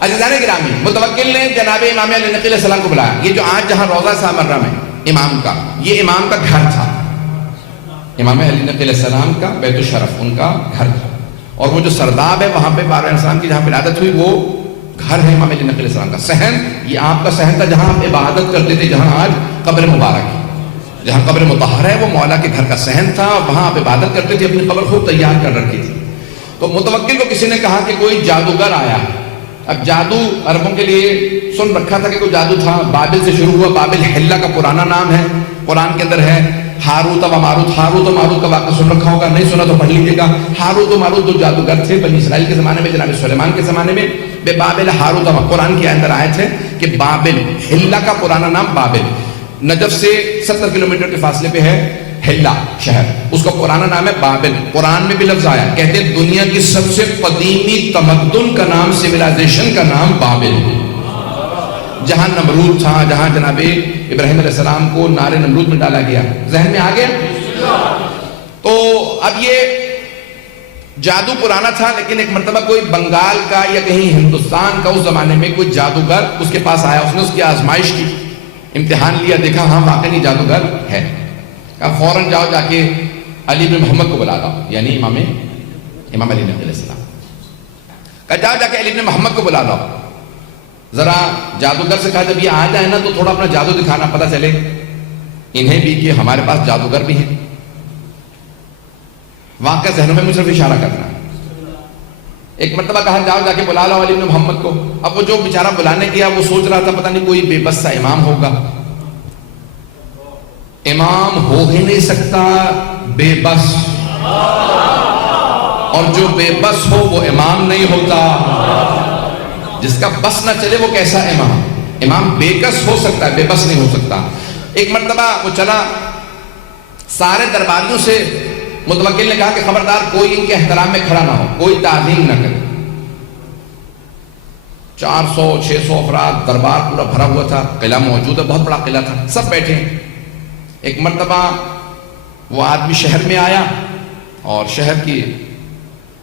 عزیزان گرامی، متوکل نے جناب امام علی نقی علیہ السلام کو بلایا. یہ جو آج جہاں روضہ سامرہ میں امام کا، یہ امام کا گھر تھا. امام علی نقی علیہ السلام کا بیت الشرف ان کا گھر تھا. اور وہ جو سرداب ہے وہاں پہ بارہ علیہ السلام کی جہاں ولادت ہوئی، وہ گھر ہے امام علی نقی علیہ السلام کا. صحن یہ آپ کا صحن تھا جہاں آپ عبادت کرتے تھے، جہاں آج قبر مبارک ہے، جہاں قبر مطہرہ ہے، وہ مولا کے گھر کا صحن تھا. وہاں آپ عبادت کرتے تھے، اپنی قبر خود تیار کر رکھی تھی. تو متوکل کو کسی نے کہا کہ کوئی جادوگر آیا. اب جادو عربوں کے لیے سن رکھا تھا کہ کوئی جادو تھا. بابل سے شروع ہوا. بابل حلہ کا پرانا نام ہے، قرآن کے اندر ہے. ہاروت و ماروت، ہاروت و ماروت کا واقعہ سن رکھا ہوگا، نہیں سنا تو پڑھ لیجیے گا. ہاروت و ماروت دو جادوگر تھے بنی اسرائیل کے زمانے میں، جناب سلیمان کے زمانے میں. بے بابل ہاروت و ماروت، قرآن کے اندر آئے تھے کہ بابل، حلہ کا پرانا نام بابل، نجف سے 70 کلومیٹر کے فاصلے پہ ہے حلہ شہر، اس کا پرانا نام ہے بابل. قرآن میں بھی لفظ آیا، کہتے ہیں دنیا کی سب سے قدیمی تمدن کا نام، سویلائزیشن کا نام بابل. جہاں نمرود تھا، جہاں جناب ابراہیم علیہ السلام کو نار نمرود میں ڈالا گیا. ذہن میں آ گیا؟ تو اب یہ جادو پرانا تھا، لیکن ایک مرتبہ کوئی بنگال کا یا کہیں ہندوستان کا اس زمانے میں کوئی جادوگر اس کے پاس آیا. اس نے اس کی آزمائش کی، امتحان لیا، دیکھا ہاں واقعی جادوگر ہے. کہا فوراً جاؤ جا کے علی بن محمد کو بلا لاؤ، یعنی امام علی نقی علیہ السلام. کہا جاؤ جا کے علی بن محمد کو بلا لاؤ. ذرا جادوگر سے کہا جب یہ آ جائے نا تو تھوڑا اپنا جادو دکھانا، پتہ چلے انہیں بھی کہ ہمارے پاس جادوگر بھی ہیں. واقعہ ذہنوں میں مجھ صرف اشارہ کرنا. ایک مرتبہ کہا جاؤ جا کے بلا لاؤ علی بن محمد کو. اب وہ جو بیچارہ بلانے گیا وہ سوچ رہا تھا پتہ نہیں کوئی بے بس سا امام ہوگا. امام ہو ہی نہیں سکتا بے بس، اور جو بے بس ہو وہ امام نہیں ہوتا. جس کا بس نہ چلے وہ کیسا امام؟ امام بے کس ہو سکتا ہے، بے بس نہیں ہو سکتا. ایک مرتبہ وہ چلا، سارے درباریوں سے متوکل نے کہا کہ خبردار کوئی ان کے احترام میں کھڑا نہ ہو، کوئی تعظیم نہ کرے. 400-600 افراد، دربار پورا بھرا ہوا تھا. قلعہ موجود ہے، بہت بڑا قلعہ تھا، سب بیٹھے. ایک مرتبہ وہ آدمی شہر میں آیا اور شہر کی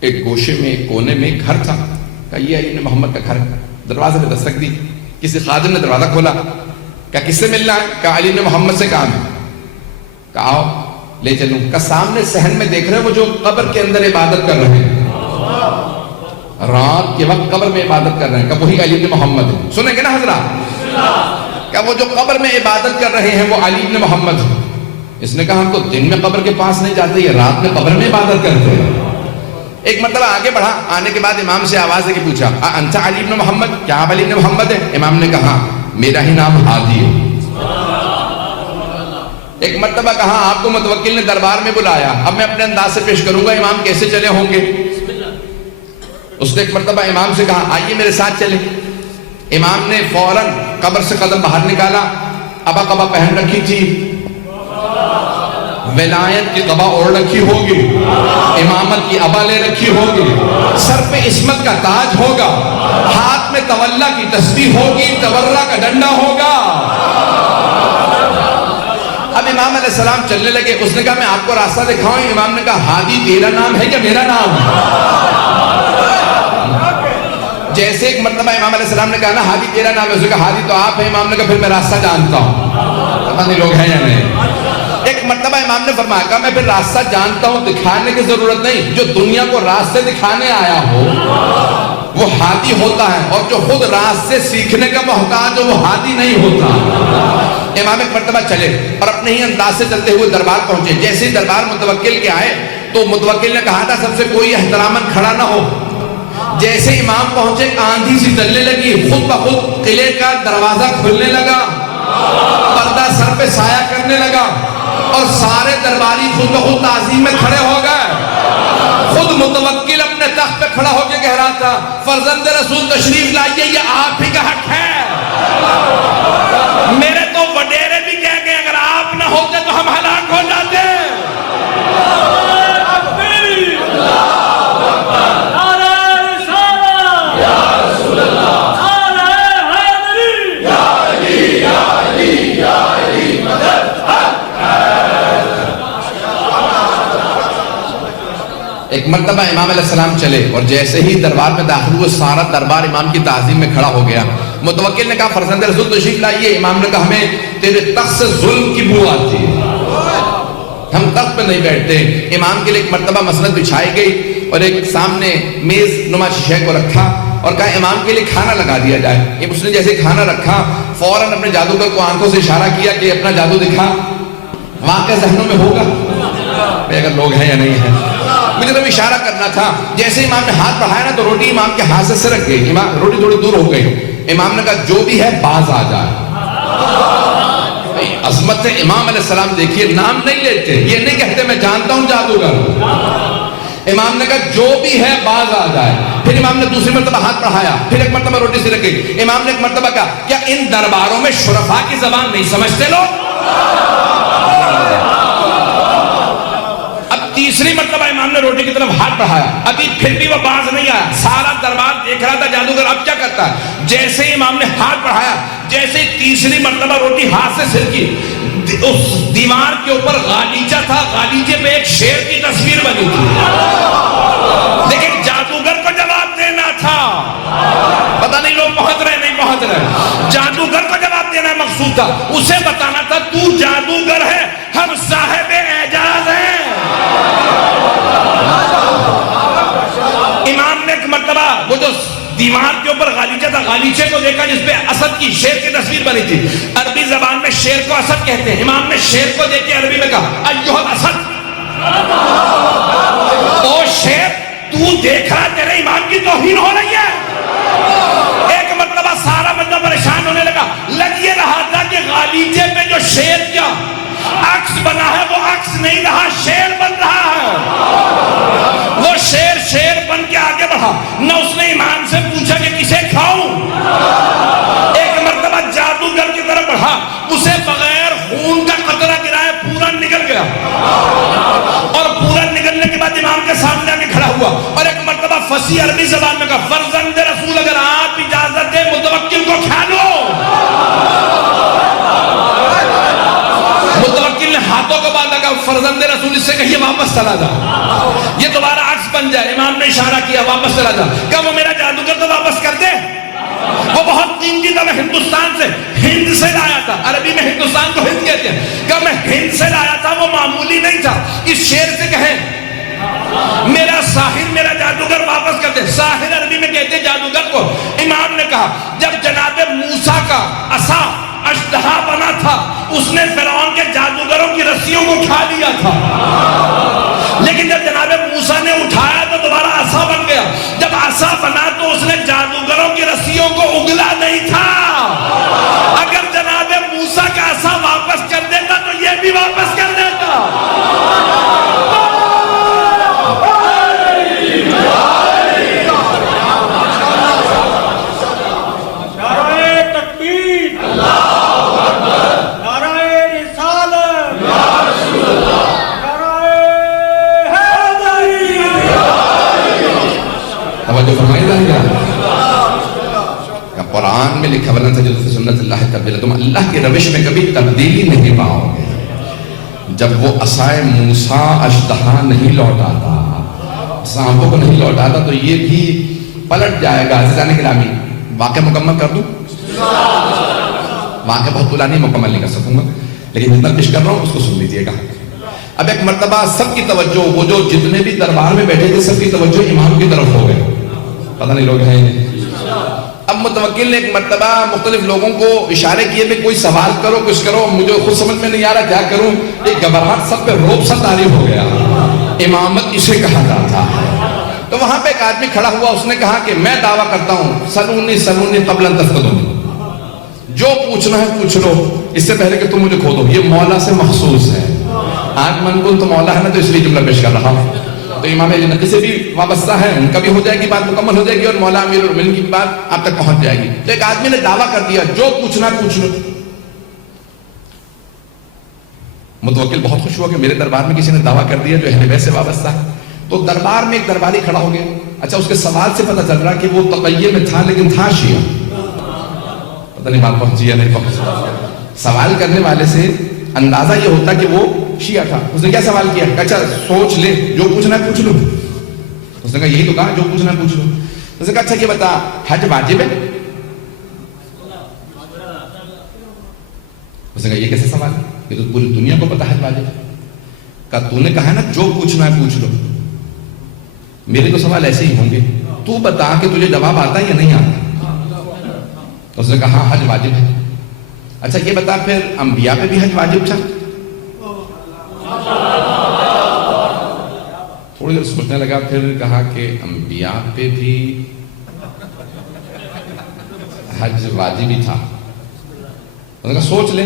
ایک گوشے میں، ایک کونے میں ایک گھر تھا. کہا یہ علی بن محمد کا گھر ہے. دروازے پہ دستک دی، کسی خادم نے دروازہ کھولا. کہا کس سے ملنا ہے؟ کہا علی بن محمد سے کام ہے. کہا آؤ لے چلوں. کہا سامنے صحن میں دیکھ رہے وہ جو قبر کے اندر عبادت کر رہے ہیں، رات کے وقت قبر میں عبادت کر رہے ہیں. کہا وہی علی بن محمد ہے. سنیں گے نا حضرات؟ کہا وہ جو قبر میں عبادت کر رہے ہیں وہ علی بن محمد ہے. اس نے کہا ہم تو دن میں قبر کے پاس نہیں جاتے، یہ رات میں قبر میں عبادت کرتے ہیں. ایک مرتبہ آگے بڑھا، آنے کے بعد امام سے آواز دے کے پوچھا انت علی بن محمد، کیا آپ علی بن محمد ہے؟ امام نے کہا میرا ہی نام ہادی ہے. ایک مرتبہ کہا آپ کو متوکل نے دربار میں بلایا، اب میں اپنے انداز سے پیش کروں گا امام کیسے چلے ہوں گے. اس نے ایک مرتبہ امام سے کہا آئیے میرے ساتھ چلے. امام نے فوراً قبر سے قدم باہر نکالا. ابا قبا پہن رکھی تھی، ولایت کی قبا اوڑھ رکھی ہوگی، امامت کی ابا لے رکھی ہوگی، سر پہ عصمت کا تاج ہوگا، ہاتھ میں تولا کی تسبیح ہوگی، تورا کا ڈنڈا ہوگا. اب امام علیہ السلام چلنے لگے. اس نے کہا میں آپ کو راستہ دکھاؤں؟ امام نے کہا ہادی تیرا نام ہے یا میرا نام ہے؟ جیسے ایک مرتبہ امام علیہ السلام نے کہا نا ہادی تیرا نام ہے، اس نے کہا ہادی تو آپ ہیں. امام نے کہا پھر میں راستہ جانتا ہوں. پتہ نہیں لوگ ہیں یا نہیں. ایک مرتبہ امام نے فرمایا کہا میں پھر راستہ جانتا ہوں، دکھانے کی ضرورت نہیں. جو دنیا کو راستے دکھانے آیا ہو وہ ہادی ہوتا ہے، اور جو خود راستے سیکھنے کا محتاج ہو وہ ہادی نہیں ہوتا. امام ایک مرتبہ چلے اور اپنے ہی انداز سے چلتے ہوئے دربار پہنچے. جیسے دربار متوکل کے آئے تو متوکل نے کہا تھا سب سے کوئی احتراماً کھڑا نہ ہو. جیسے امام پہنچے آندھی سی چلنے لگی، خود بخود قلعے کا دروازہ کھلنے لگا، پردہ سر پہ سایہ کرنے لگا اور سارے درباری خود بخود تعظیم میں کھڑے ہو گئے. خود متوکل اپنے تخت پہ کھڑا ہو کے کہہ رہا تھا فرزند رسول تشریف لائیے، یہ آپ ہی کا حق ہے. میرے تو وڈیرے بھی کہہ گئے اگر آپ نہ ہوتے تو ہم ہلاک ہو جاتے. ایک مرتبہ امام علیہ السلام چلے اور جیسے ہی دربار میں داخل ہوئے سارا دربار امام کی تعظیم میں کھڑا ہو گیا. متوکل نے کہا فرزند رسول تشریف لائیے. امام نے کہا ہمیں تیرے تخت سے ظلم کی بو آتی ہے, ہم تخت پہ نہیں بیٹھتے. امام کے لیے ایک مرتبہ مسند بچھائی گئی اور ایک سامنے میز نما شیشے کو رکھا اور کہا امام کے لیے کھانا لگا دیا جائے. اس نے جیسے کھانا رکھا فوراً اپنے جادوگر کو آنکھوں سے اشارہ کیا کہ اپنا جادو دکھا. واقعہ ذہنوں میں ہوگا اگر لوگ ہیں یا نہیں ہیں. مجھے تو اشارہ کرنا تھا. جیسے امام نے ہاتھ بڑھایا نا تو روٹی امام کے ہاتھ سے سرک گئی. امام روٹی تھوڑی دور ہو گئی. امام نے کہا جو بھی ہے باز آ جائے. عظمت امام علیہ السلام دیکھیے, نام نہیں لیتے, یہ نہیں کہتے میں جانتا ہوں جادوگر. امام نے کہا جو بھی ہے باز آ جائے. پھر امام نے دوسری مرتبہ ہاتھ بڑھایا, پھر ایک مرتبہ روٹی سرک گئی. امام نے ایک مرتبہ کہا کیا ان درباروں میں شرفاء کی زبان نہیں سمجھتے لوگ؟ تیسری مرتبہ امام نے روٹی کی طرف ہاتھ بڑھایا, ابھی پھر بھی وہ باز نہیں آیا. سارا دربار دیکھ رہا تھا جادوگر اب کیا کرتا ہے. جیسے ہی امام نے ہاتھ بڑھایا, جیسے ہی تیسری مرتبہ روٹی ہاتھ سے سرکی, اس دیوار کے اوپر غالیچہ تھا, غالیچے پہ ایک شیر کی تصویر بنی تھی. لیکن جادوگر کو جواب دینا تھا, پتہ نہیں لوگ پہنچ رہے نہیں پہنچ رہے. جادوگر کو جواب دینا مقصود تھا, اسے بتانا تھا تو جادوگر ہے, ہم صاحب اعجاز ہیں. امام نے ایک مرتبہ وہ جو دیوار کے اوپر غالیچہ تھا, غالیچے کو دیکھا جس پہ اسد کی, شیر کی تصویر بنی تھی. عربی زبان میں شیر کو اسد کہتے ہیں. امام نے شیر کو دیکھ کے عربی میں کہا ایھا الاسد, او شیر تو دیکھ رہا تیرے امام کی توہین ہو رہی ہے. ایک مرتبہ سارا بندہ پریشان ہونے لگا. لگ یہ رہا تھا کہ غالیچے پہ جو شیر کیا عکس بنا ہے وہ عکس نہیں رہا, شیر بن رہا ہے. وہ شیر بن کے آگے بڑھا. نہ اس نے امام سے پوچھا کہ کسے کھاؤں. ایک مرتبہ جادوگر کی طرف بڑھا, اسے بغیر خون کا قطرہ گرائے پورا نکل گیا. اور پورا نکلنے کے بعد امام کے سامنے آ کے کھڑا ہوا اور ایک مرتبہ فصیح عربی زبان میں کہا فرزند رسول اگر آپ اجازت دیں متوکل کو کھا لو. متوکل نے ہاتھوں کو باندھا, کہا فرزند رسول اس سے کہیے واپس چلا جا, یہ دوبارہ عکس بن جائے. امام نے اشارہ کیا واپس چلا جا. کہا وہ میرا جادوگر تو واپس کر دے, وہ بہت قیمتی تھا, میں ہندوستان سے ہند سے لایا تھا. عربی میں ہندوستان کو ہند کہتے ہیں. کہا میں ہند سے لایا تھا, وہ معمولی نہیں تھا. اس شیر سے کہیں میرا ساحر میرا جادوگر واپس کر دے. ساحر عربی میں کہتے ہیں جادوگر کو. امام نے کہا جب جناب موسیٰ کا عصا اژدہا بنا تھا, اس نے فرعون کے جادوگروں کی رسیوں کو کھا لیا تھا. لیکن جب جناب موسیٰ نے اٹھایا تو دوبارہ عصا بن گیا. جب عصا بنا تو اس نے جادوگروں کی رسیوں کو اگلا نہیں تھا. اگر جناب موسیٰ کا عصا واپس کر دیتا تو یہ بھی واپس کر دیتا. قرآن میں لکھا ولن تجدوا فی سنت اللہ تبدیلا, تم اللہ کی روش میں کبھی تبدیلی نہیں پاؤ گے. جب وہ عصائے موسیٰ اژدہا نہیں لوٹاتا, سانپوں کو نہیں لوٹاتا, تو یہ بھی پلٹ جائے گا. عزیزان گرامی واقعہ مکمل کر دوں, واقعہ بہت طولانی نہیں, مکمل نہیں کر سکوں گا, لیکن جتنا پیش کر رہا ہوں اس کو سن لیجیے گا. اب ایک مرتبہ سب کی توجہ, وہ جو جتنے بھی دربار میں بیٹھے تھے سب کی توجہ امام کی طرف ہو گئے. پتہ نہیں لوگ ہیں. اب متوکل نے ایک مرتبہ مختلف لوگوں کو اشارے کیے بھی کوئی سوال کرو, کچھ کرو, مجھے خود سمجھ میں نہیں آ رہا کیا کروں. ایک گھبراہٹ سب پہ روب سا طاری ہو گیا. امامت اسے کہا جاتا ہے. تو وہاں پہ ایک آدمی کھڑا ہوا, اس نے کہا کہ میں دعویٰ کرتا ہوں سلونی قبل ان تفقدونی, جو پوچھنا ہے پوچھ لو اس سے پہلے کہ تم مجھے کھو دو. یہ مولا سے مخصوص ہے. آج من کن تو مولا ہے نا, تو اس لیے جملہ پیش کر رہا ہوں. تو امام علی نقی سے بھی وابستہ ہے, ان کا بھی ہو جائے گی بات, مکمل ہو جائے گی, اور مولا امیر المومنین کی بات آپ تک پہنچ جائے گی. تو ایک آدمی نے دعویٰ کر دیا جو پوچھنا پوچھ لو. متوکل بہت خوش ہوا کہ میرے دربار میں کسی نے دعویٰ کر دیا جو اہل بیت سے وابستہ ہے. تو دربار میں ایک درباری کھڑا ہو گیا. اچھا, اس کے سوال سے پتہ چل رہا کہ وہ تقیہ میں تھا لیکن تھا شیعہ. پتہ نہیں بات پہنچی یا نہیں پہنچی. سوال کرنے والے سے اندازہ یہ ہوتا کہ وہ شیعہ تھا. اس نے کیا سوال کیا؟ اچھا سوچ لے, جو پوچھنا ہے پوچھ لو. اس نے کہا یہی تو کہا جو پوچھنا پوچھ لو. اس نے کہا اچھا یہ بتا حج واجب ہے؟ اس نے کہا یہ کیسے سوال ہے, یہ تو پوری دنیا کو پتا حج واجب ہے. کہا تو نے کہا نا جو پوچھنا ہے پوچھ لو, میرے تو سوال ایسے ہی ہوں گے, تو بتا کہ تجھے جواب آتا ہے یا نہیں آتا. اس نے کہا ہاں حج واجب ہے. اچھا یہ بتا پھر انبیاء پہ بھی حج واجب تھا؟ تھوڑی دیر سوچنے لگا, پھر کہا کہ انبیاء پہ بھی حج واجب ہی تھا. اس نے کہا سوچ لے.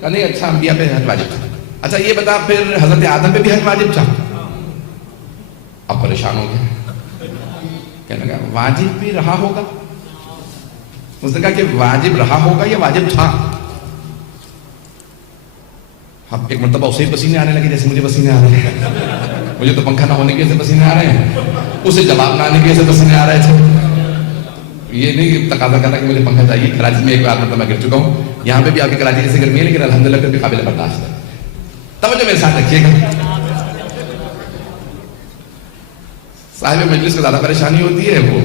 کہا نہیں اچھا انبیاء پہ حج واجب تھا. اچھا یہ بتا پھر حضرت آدم پہ بھی حج واجب تھا؟ اب پریشان ہو گیا, کہنے لگا واجب بھی رہا ہوگا. اس نے کہا کہ واجب رہا ہوگا یا واجب تھا؟ اب ایک مرتبہ اسے ہی پسینے آنے لگے جیسے مجھے پسینے آ رہے ہیں. مجھے تو پنکھا نہ ہونے کی وجہ سے پسینے آ رہے ہیں, اسے جواب نہ آنے کی وجہ سے پسینے آ رہے تھے. یہ نہیں تقاضا کرنا کہ مجھے پنکھا چاہیے. کراچی میں ایک بار مرتبہ گر چکا ہوں, یہاں پہ بھی آپ کی کراچی جیسے گرمی ہے لیکن الحمدللہ پھر بھی قابل برداشت ہے. توجہ میرے ساتھ رکھیے گا. صاحب مجلس کو زیادہ پریشانی ہوتی ہے, وہ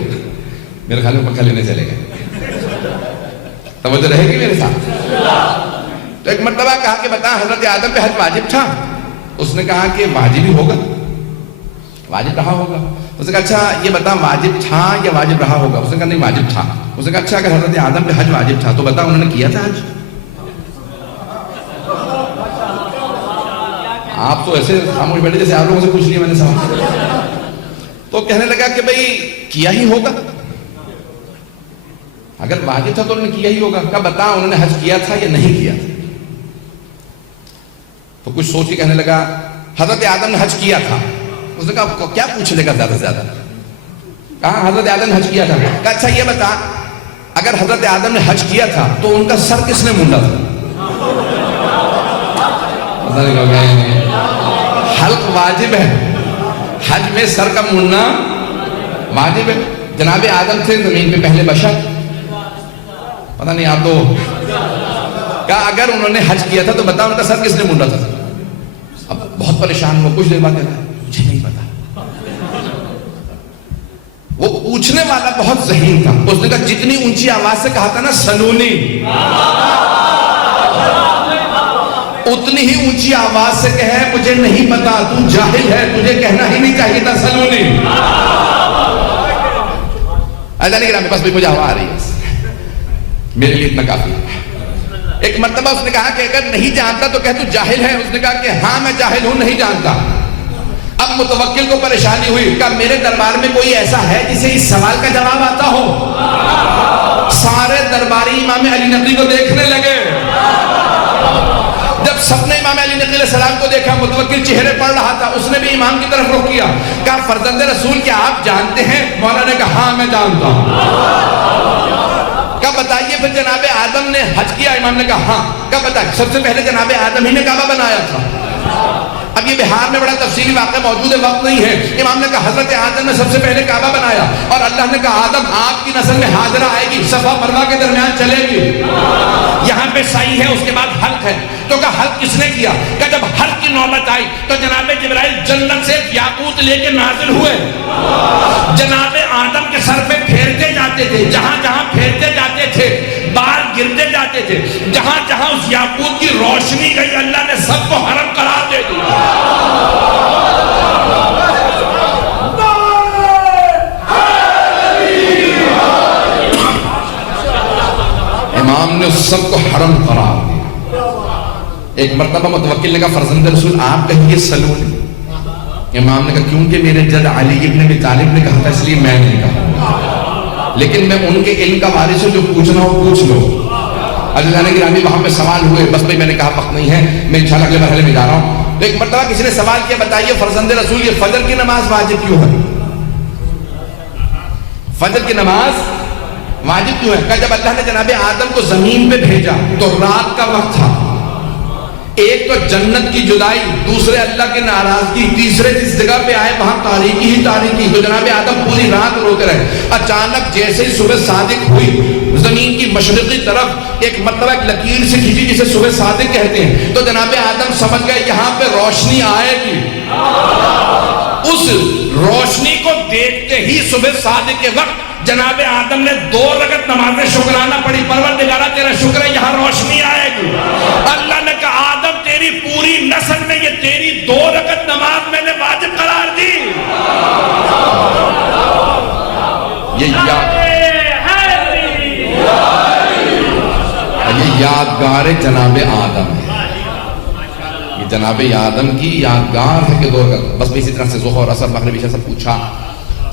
میرے خیال میں پنکھا لینے چلے گئے. توجہ رہے گی میرے ساتھ. تو ایک مرتبہ کہا کہ بتا حضرت آدم پہ حج واجب تھا؟ اس نے کہا کہ واجب ہی ہوگا, واجب رہا ہوگا. اس نے کہا اچھا یہ بتا واجب تھا یا واجب رہا ہوگا؟ اس نے کہا نہیں واجب تھا. اس نے کہا اچھا اگر حضرت آدم پہ حج واجب تھا تو بتا انہوں نے کیا تھا حج؟ آپ تو ایسے خاموش بیٹھے جیسے آپ لوگوں سے پوچھ لیا میں نے سوال. تو کہنے لگا کہ بھئی کیا ہی ہوگا, اگر واجب تھا تو انہوں نے کیا ہی ہوگا. کہا بتا انہوں نے حج کیا تھا یا نہیں کیا تھا؟ تو کچھ سوچ کے کہنے لگا حضرت آدم نے حج کیا تھا. اس نے کہا کیا پوچھ لے گا زیادہ سے زیادہ. کہا حضرت آدم نے حج کیا تھا. کہا اچھا یہ بتا اگر حضرت آدم نے حج کیا تھا تو ان کا سر کس نے مونڈا تھا؟ حلق واجب ہے, حج میں سر کا مونڈنا واجب ہے. جناب آدم تھے زمین پہ پہلے بشر, پتہ نہیں آپ تو. کہا اگر انہوں نے حج کیا تھا تو بتا ان کا سر کس نے مونڈا تھا؟ اب بہت پریشان ہوا, کچھ دیر بعد کہا مجھے نہیں پتا. وہ پوچھنے والا بہت ذہین تھا. اس نے کہا جتنی اونچی آواز سے کہا تھا نا سلونی, اتنی ہی اونچی آواز سے کہے مجھے نہیں پتا, تو جاہل ہے, تجھے کہنا ہی نہیں چاہیے تھا سلونی. ایسا نہیں کہ میرے پاس بھی مجھے ہوا آ رہی ہے, میرے لیے اتنا کافی ہے. ایک مرتبہ اس نے کہا کہ اگر نہیں جانتا تو کہہ تو جاہل ہے. اس نے کہا کہ ہاں میں جاہل ہوں, نہیں جانتا. اب متوکل کو پریشانی ہوئی, کہا میرے دربار میں کوئی ایسا ہے جسے اس سوال کا جواب آتا ہو؟ سارے درباری امام علی نقی کو دیکھنے لگے. جب سب نے امام علی نقی علیہ السلام کو دیکھا, متوکل چہرے پڑ رہا تھا, اس نے بھی امام کی طرف رخ کیا. کہا فرزند رسول کیا آپ جانتے ہیں؟ مولا نے کہا ہاں میں جانتا ہوں. کہا بتائیے پھر جناب آدم نے حج کیا؟ امام نے کہا ہاں. کہا بتائیے سب سے پہلے جناب آدم ہی نے کعبہ بنایا تھا. اب یہ بہار میں بڑا تفصیلی واقعہ موجود ہے, وقت نہیں ہے. امام نے کہا حضرت آدم نے سب سے پہلے کعبہ بنایا, اور اللہ نے کہا آدم آپ کی نسل میں حاجرہ آئے گی, صفا مروہ کے درمیان چلے گی, یہاں پہ سعی ہے, اس کے بعد حلق ہے. تو کہا حلق کس نے کیا؟ کہ جب حلق کی نوبت آئی تو جناب جبرائیل جنت سے یاقوت لے کے نازل ہوئے, جناب آدم کے سر پہ پھیرتے جاتے تھے, جہاں جہاں پھیرتے جاتے تھے بال گرتے جاتے تھے, جہاں جہاں اس یاقوت کی روشنی گئی اللہ نے سب کو حرم قرار دے دیا. امام نے سب کو حرم قرار دیا. ایک مرتبہ متوکل نے کہا فرزند رسول آپ کہیے سلونی. امام نے کہا کیونکہ میرے جد علی ابن ابی طالب نے کہا تھا اس لیے میں نہیں کہا, لیکن میں ان کے علم کا وارث ہوں, جو پوچھنا ہو پوچھ لو. اللہ نے گرامی وہاں پہ سوال ہوئے, بس بھئی میں نے کہا وقت نہیں ہے, میں انشاءاللہ اگلے مرحلے میں جا رہا ہوں. تو ایک مرتبہ کسی نے سوال کیا بتائیے فرزند رسول یہ فجر کی نماز واجب کیوں ہے؟ فجر کی نماز واجب کیوں ہے؟ کہ جب اللہ نے جناب آدم کو زمین پہ بھیجا تو رات کا وقت تھا, ایک تو جنت کی جدائی, دوسرے اللہ کی ناراضگی, تیسرے جس جگہ پہ آئے وہاں تاریکی ہی تاریکی. تو جناب آدم پوری رات روتے رہے. اچانک جیسے ہی صبح صادق ہوئی, زمین کی مشرقی طرف ایک مرتبہ ایک لکیر سے کھینچی جسے صبح صادق کہتے ہیں, تو جناب آدم سمجھ گئے یہاں پہ روشنی آئے گی. اس روشنی کو دیکھتے ہی صبح صادق کے وقت جناب آدم نے 2 رکعت نماز شکرانہ پڑھی، پروردگارہ تیرا شکر ہے یہاں روشنی آئے گی۔ اللہ نے کہا آدم تیری پوری نسل میں یہ تیری 2 رکعت نماز میں نے واجب قرار دی۔ یہ یادگار جناب آدم ہے، یہ جناب آدم کی یادگار ہے کہ 2 رکعت بس اسی طرح سے ظہر اور عصر مغرب عشاء سب پوچھا،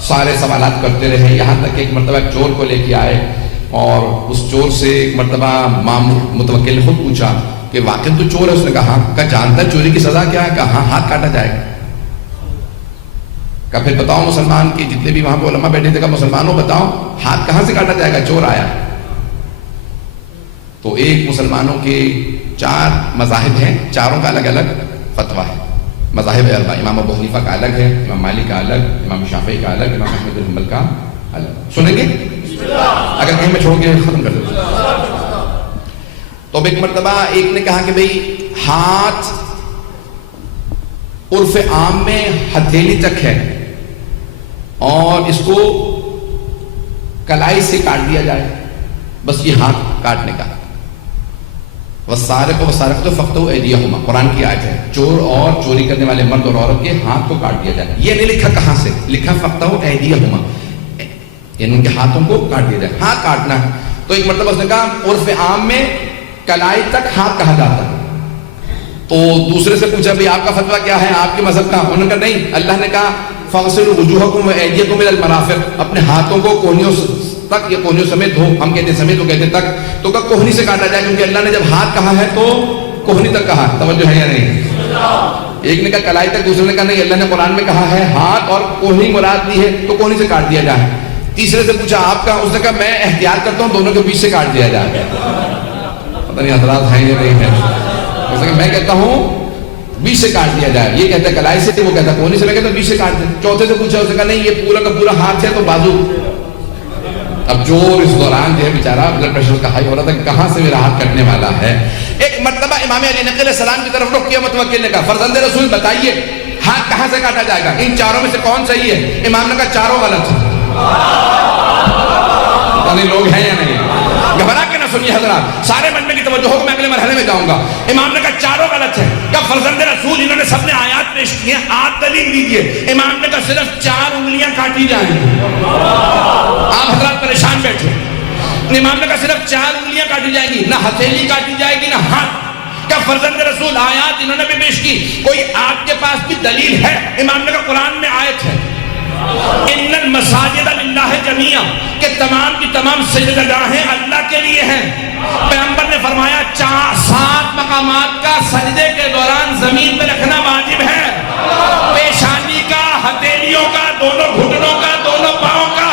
سارے سوالات کرتے رہے، یہاں تک کہ ایک مرتبہ ایک چور کو لے کے آئے اور اس چور سے ایک مرتبہ متوکل نے خود پوچھا کہ واقعی تو چور ہے؟ اس نے کہا ہاں۔ کہا جانتا ہے چوری کی سزا کیا ہے؟ کہا ہاں، ہاتھ کاٹا جائے گا۔ کہا پھر بتاؤ مسلمان کی جتنے بھی وہاں پہ علماء بیٹھے تھے، کہا مسلمانوں بتاؤ ہاتھ کہاں سے کاٹا جائے گا؟ چور آیا۔ تو ایک مسلمانوں کے 4 مذاہب ہیں، چاروں کا الگ الگ فتویٰ ہے، مذاہب اربعہ، امام ابو حنیفہ کا الگ ہے، امام مالک کا الگ، امام شافعی کا الگ، امام احمد بن حنبل کا الگ۔ سنیں گے؟ اگر کہیں میں چھوڑ کے ختم کر دوں۔ تو اب ایک مرتبہ ایک نے کہا کہ بھئی ہاتھ عرف عام میں ہتھیلی تک ہے اور اس کو کلائی سے کاٹ دیا جائے، بس یہ ہاتھ کاٹنے کا۔ وَالسَّارِقُ وَالسَّارِقَةُ فَاقْطَعُوا أَيْدِيَهُمَا، قرآن کی آیت ہے، چور اور چوری کرنے والے مرد اور عورت کے ہاتھ کو کاٹ دیا جائے۔ یہ نہیں لکھا کہاں سے، لکھا فَاقْطَعُوا أَيْدِيَهُمَا، یعنی ان کے ہاتھوں کو کاٹ دیا جائے، ہاتھ کاٹنا ہے۔ تو ایک مرتبہ اس نے کہا عرف عام میں کلائی تک ہاتھ کہا جاتا ہے۔ تو دوسرے سے پوچھا بھی آپ کا فتویٰ کیا ہے، آپ کے مذہب کا؟ انہوں نے کہا نہیں، اللہ نے کہا فَاغْسِلُوا وُجُوهَكُمْ وَأَيْدِيَكُمْ إِلَى الْمَرَافِقِ، اپنے ہاتھوں کو کونیوں تک یا کونیوں سمیت دھو، ہم کہتے ہیں سمیت، وہ کہتے تک، تو کہا کوہنی سے کاٹا جائے، کیونکہ اللہ نے جب ہاتھ کہا ہے تو کوہنی تک کہا۔ توجہ ہے یا نہیں؟ ایک نے کہا کلائی تک، دوسرے نے کہا نہیں، اللہ نے قرآن میں کہا ہے ہاتھ اور کوہنی مراد دی ہے تو کوہنی سے کاٹ دیا جائے۔ تیسرے سے پوچھا آپ کا؟ اس نے کہا میں احتیاط کرتا ہوں دونوں کے بیچ سے کاٹ دیا جائے۔ پتہ نہیں حضرات ہیں یا نہیں ہے؟ اس نے کہا میں کہتا ہوں بیچ سے کاٹ دیا جائے، یہ کہتا ہے کلائی سے، وہ کہتا ہے کوہنی سے، میں کہتا ہوں بیچ سے کاٹ دیں۔ چوتھے سے پوچھا، اس نے کہا نہیں یہ پورا کا پورا ہاتھ ہے تو بازو۔ اب جو اس دوران جو ہے بیچارہ بلڈ پریشر کا ہائی ہو رہا تھا کہ کہاں سے میرا ہاتھ کٹنے والا ہے۔ ایک مرتبہ امام علی نقی علیہ السلام کی طرف رخ کیا متوکل نے کہا فرزند رسول بتائیے ہاتھ کہاں سے کاٹا جائے گا، ان چاروں میں سے کون صحیح ہے؟ امام نے کہا چاروں غلط ہیں۔ یعنی لوگ ہیں یا نہیں؟ گھبرا کے نہ سنیے حضرات، سارے مجمع کی توجہ ہو کہ میں اگلے مرحلے میں جاؤں گا۔ امام نے کہا چاروں غلط ہیں۔ کہا فرزند رسول انہوں نے سب نے آیات پیش کی ہیں، آپ دلیل دیجئے۔ امام نے کہا صرف 4 انگلیاں کاٹی جائیں گی۔ آپ حضرات پریشان بیٹھے۔ امام نے کہا صرف 4 انگلیاں کاٹی جائیں گی، نہ ہتھیلی کاٹی جائے گی نہ ہاتھ۔ کیا فرزند رسول آیات انہوں نے بھی پیش کی، کوئی آپ کے پاس بھی دلیل ہے؟ امام نے کہا قرآن میں آیت ہے ان المساجد للہ جمیعا، کہ تمام کی تمام سجدگاہیں اللہ کے لیے ہیں۔ پیغمبر نے فرمایا 7 مقامات کا سجدے کے دوران زمین پہ رکھنا واجب ہے، پیشانی کا، ہتھیلیوں کا، دونوں گھٹنوں کا، دونوں پاؤں کا۔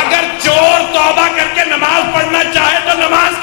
اگر چور توبہ کر کے نماز پڑھنا چاہے تو نماز